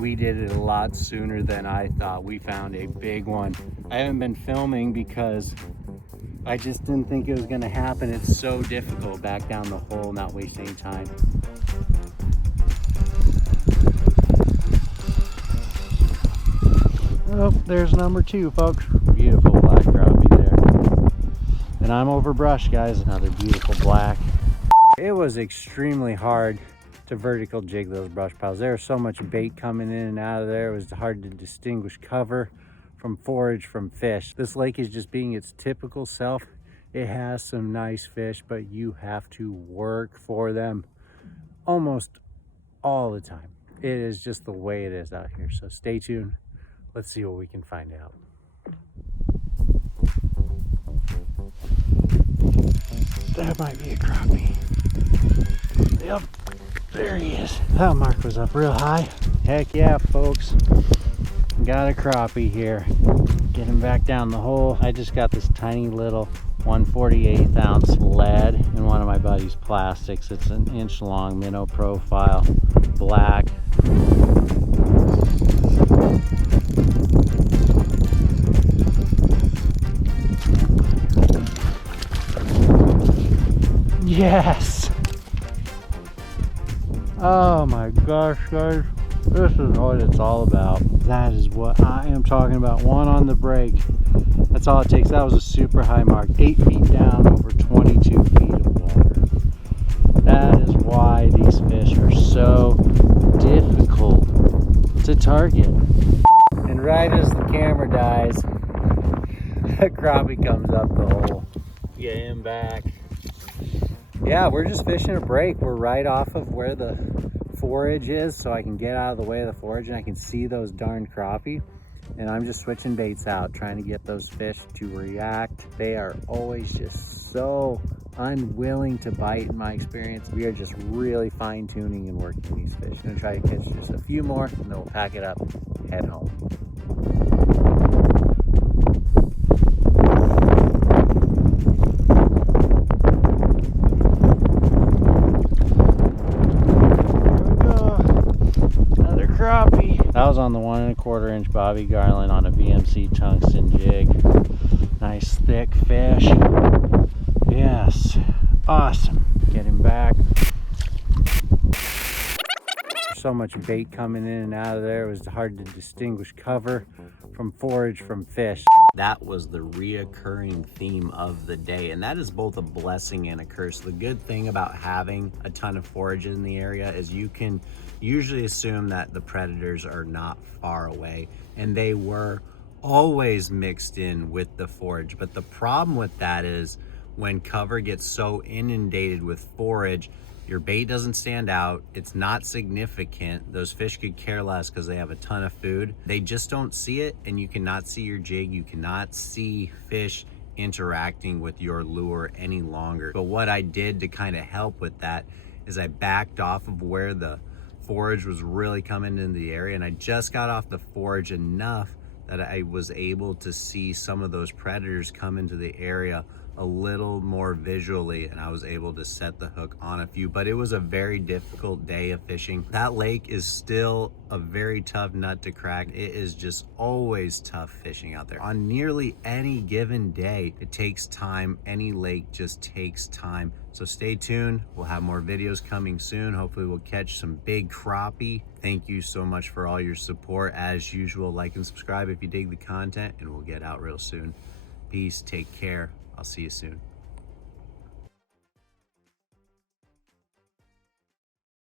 We did it a lot sooner than I thought. We found a big one. I haven't been filming because I just didn't think it was gonna happen. It's so difficult back down the hole, not wasting any time. Oh, there's number 2, folks. Beautiful black crappie there. And I'm over brush, guys. Another beautiful black. It was extremely hard to vertical jig those brush piles. There was so much bait coming in and out of there. It was hard to distinguish cover from forage from fish. This lake is just being its typical self. It has some nice fish, but you have to work for them almost all the time. It is just the way it is out here. So stay tuned. Let's see what we can find out. That might be a crappie. Yep, there he is. That mark was up real high. Heck yeah, folks. Got a crappie here. Getting back down the hole. I just got this tiny little 1/48 ounce lead in one of my buddy's plastics. It's an inch long minnow profile, black. Yes! Oh my gosh, guys. This is what it's all about. That is what I am talking about. One on the break. That's all it takes. That was a super high mark. 8 feet down, over 22 feet of water. That is why these fish are so difficult to target. And right as the camera dies, a crappie comes up the hole. Get him back. Yeah, we're just fishing a break. We're right off of where the forage is, so I can get out of the way of the forage and I can see those darn crappie. And I'm just switching baits out, trying to get those fish to react. They are always just so unwilling to bite in my experience. We are just really fine tuning and working these fish. I'm gonna try to catch just a few more and then we'll pack it up, head home. That was on the 1 1/4 inch Bobby Garland on a VMC tungsten jig. Nice thick fish. Yes, awesome. Get him back. So much bait coming in and out of there. It was hard to distinguish cover from forage from fish. That was the reoccurring theme of the day, and that is both a blessing and a curse. The good thing about having a ton of forage in the area is you can usually assume that the predators are not far away, and they were always mixed in with the forage. But the problem with that is when cover gets so inundated with forage, your bait doesn't stand out. It's not significant. Those fish could care less because they have a ton of food. They just don't see it, and you cannot see your jig. You cannot see fish interacting with your lure any longer. But what I did to kind of help with that is I backed off of where the forage was really coming into the area, and I just got off the forage enough that I was able to see some of those predators come into the area a little more visually, and I was able to set the hook on a few. But it was a very difficult day of fishing. That lake is still a very tough nut to crack. It is just always tough fishing out there. On nearly any given day, it takes time. Any lake just takes time. So stay tuned. We'll have more videos coming soon. Hopefully we'll catch some big crappie. Thank you so much for all your support. As usual, like and subscribe if you dig the content, and we'll get out real soon. Peace, take care. I'll see you soon.